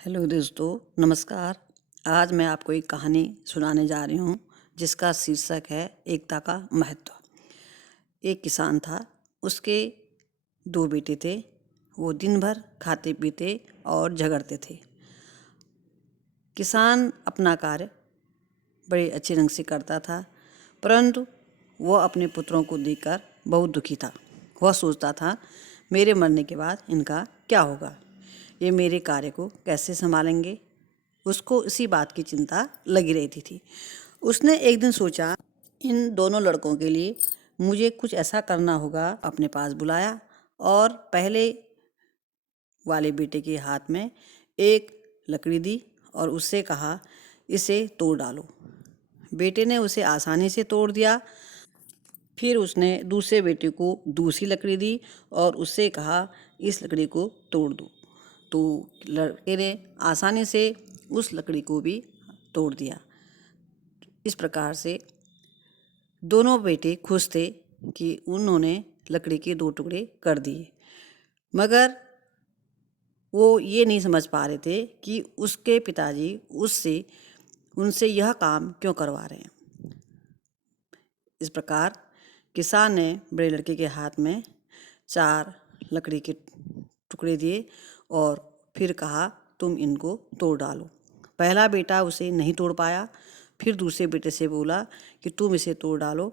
Hello दोस्तों, नमस्कार। आज मैं आपको एक कहानी सुनाने जा रही हूँ जिसका शीर्षक है एकता का महत्व। एक किसान था, उसके 2 बेटे थे। वो दिन भर खाते पीते और झगड़ते थे। किसान अपना कार्य बड़े अच्छे ढंग से करता था, परंतु वह अपने पुत्रों को देखकर बहुत दुखी था। वह सोचता था, मेरे मरने के बाद इनका क्या होगा, ये मेरे कार्य को कैसे संभालेंगे। उसको इसी बात की चिंता लगी रहती थी। उसने एक दिन सोचा, इन दोनों लड़कों के लिए मुझे कुछ ऐसा करना होगा। अपने पास बुलाया और पहले वाले बेटे के हाथ में एक लकड़ी दी और उससे कहा, इसे तोड़ डालो। बेटे ने उसे आसानी से तोड़ दिया। फिर उसने दूसरे बेटे को दूसरी लकड़ी दी और उससे कहा, इस लकड़ी को तोड़ दो। तो लड़के ने आसानी से उस लकड़ी को भी तोड़ दिया। इस प्रकार से दोनों बेटे खुश थे कि उन्होंने लकड़ी के 2 टुकड़े कर दिए, मगर वो ये नहीं समझ पा रहे थे कि उसके पिताजी उनसे यह काम क्यों करवा रहे हैं। इस प्रकार किसान ने बड़े लड़के के हाथ में 4 लकड़ी के टुकड़े दिए और फिर कहा, तुम इनको तोड़ डालो। पहला बेटा उसे नहीं तोड़ पाया। फिर दूसरे बेटे से बोला कि तुम इसे तोड़ डालो,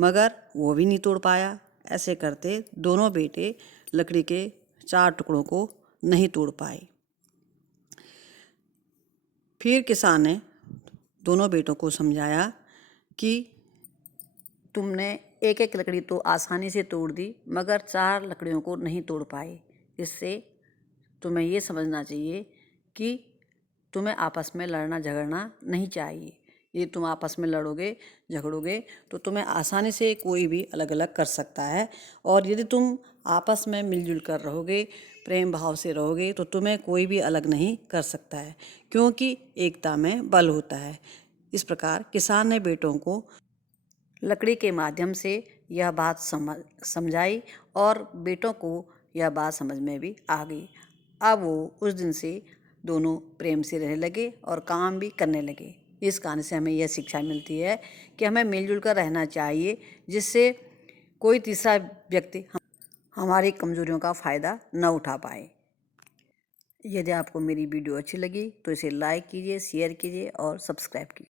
मगर वो भी नहीं तोड़ पाया। ऐसे करते दोनों बेटे लकड़ी के 4 टुकड़ों को नहीं तोड़ पाए। फिर किसान ने दोनों बेटों को समझाया कि तुमने एक एक लकड़ी तो आसानी से तोड़ दी, मगर 4 लकड़ियों को नहीं तोड़ पाए। इससे तुम्हें ये समझना चाहिए कि तुम्हें आपस में लड़ना झगड़ना नहीं चाहिए। ये तुम आपस में लड़ोगे झगड़ोगे तो तुम्हें आसानी से कोई भी अलग अलग कर सकता है। और यदि तुम आपस में मिलजुल कर रहोगे, प्रेम भाव से रहोगे, तो तुम्हें कोई भी अलग नहीं कर सकता है, क्योंकि एकता में बल होता है। इस प्रकार किसान ने बेटों को लकड़ी के माध्यम से यह बात समझाई और बेटों को यह बात समझ में भी आ गई। अब वो उस दिन से दोनों प्रेम से रहने लगे और काम भी करने लगे। इस कहानी से हमें यह शिक्षा मिलती है कि हमें मिलजुल कर रहना चाहिए, जिससे कोई तीसरा व्यक्ति हमारी कमजोरियों का फ़ायदा न उठा पाए। यदि आपको मेरी वीडियो अच्छी लगी तो इसे लाइक कीजिए, शेयर कीजिए और सब्सक्राइब कीजिए।